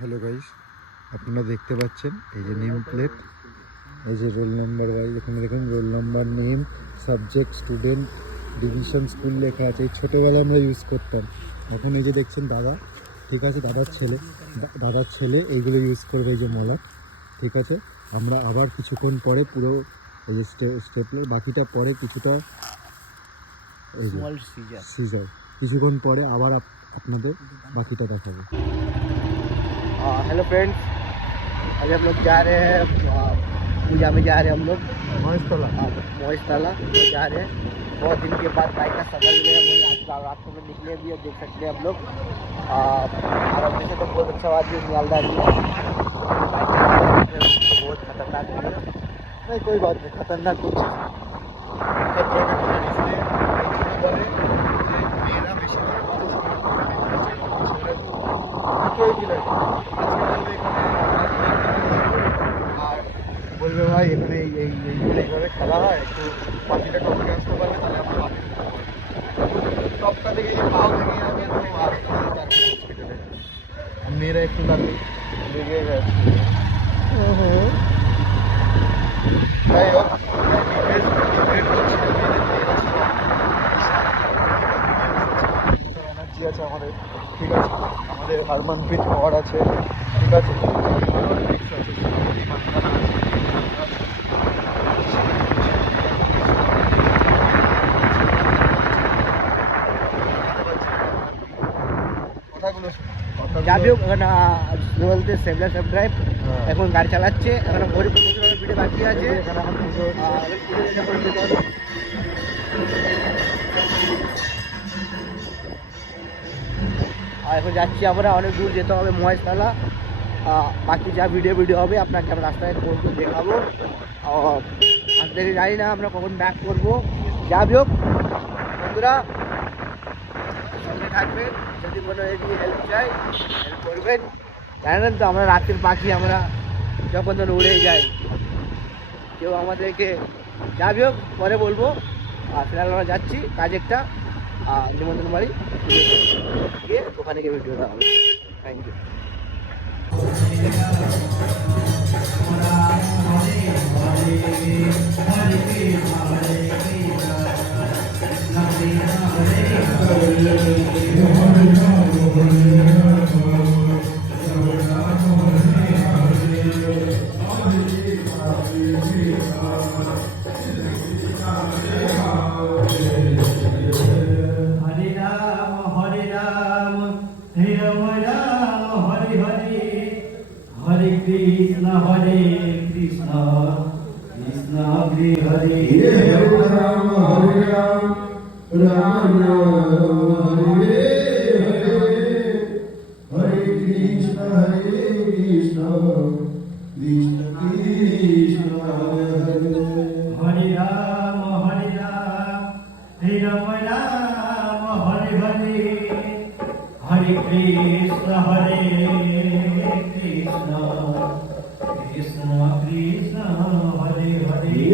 Hello guys, আপনারা দেখতে পাচ্ছেন এই যে নেম প্লেট, এই যে রোল নাম্বার ওয়াইজ এখানে দেখুন roll number, name, subject, student, division, school লেখা আছে। এই ছোটোবেলায় আমরা ইউজ করতাম। এখন এই যে দেখছেন দাদা, ঠিক আছে, দাদার ছেলে এইগুলো ইউজ করবে, এই যে মলাট, ঠিক আছে। আমরা আবার কিছুক্ষণ পরে পুরো এই যে স্টেপলার বাকিটা পরে কিছুটা এই যে সিজার কিছুক্ষণ পরে আবার আপনাদের बाकीটা দেখাবো। हेलो फ्रेंड्स, अभी हम लोग जा रहे हैं पूजा में, जा रहे हैं हम लोग महेशतला जा रहे हैं। बहुत दिन के बाद बाइक का सफर लिया है, रात को निकले भी और देख सकते हैं हम लोग। और अब से तो बहुत अच्छा बात है, मालदारी है, बाइक बहुत खतरनाक है। नहीं कोई बात नहीं, खतरनाक कुछ বলবে ভাই এখানে এইভাবে খেলা হয়, একটু পাখিটা টপকে আসতে পারবে, তাহলে আমরা পাখি টপকা থেকে পাও থেকে আমি হসপিটালে মেয়েরা একটু তাদের লেগে গেছে। যাই হোক, এনার্জি আছে আমাদের, ঠিক আছে, আমাদের হারমানপ্রীত কর আছে, ঠিক আছে, যাবি হোক। এখন বলতে সেভলার সেভ ড্রাইভ এখন গাড়ি চালাচ্ছে, এখন গরিব ভিডিও বাকি আছে, আর এখন যাচ্ছি আমরা, অনেক দূর যেতে হবে মহেশতলা। বাকি যা ভিডিও হবে আপনাকে আমরা রাস্তায় দেখাবো। আজ থেকে জানি না আমরা কখন ব্যাক করবো। যাবি হোক বন্ধুরা, সঙ্গে থাকবেন, যদি কোনো হেল্প চাই হেল্প করবেন। জানেন তো আমরা রাতের পাখি, আমরা যখন ধরুন উড়ে যাই, কেউ আমাদেরকে, যাবি হোক পরে বলবো। আর ফিলহাল আমরা যাচ্ছি কাজ একটা নিমন্ত্রণ বাড়ি গিয়ে ওখানে গিয়ে ভিডিওটা হবে। Thank you. Krishna Hare Krishna Krishna Krishna Hare Hare Rama Hare Rama Rama Rama Hare Hare Hare Krishna Hare Krishna Krishna Krishna Hare Hare Rama Hare Rama Rama Hare Hare Hare Krishna Hare Krishna Krishna Krishna Hare Hare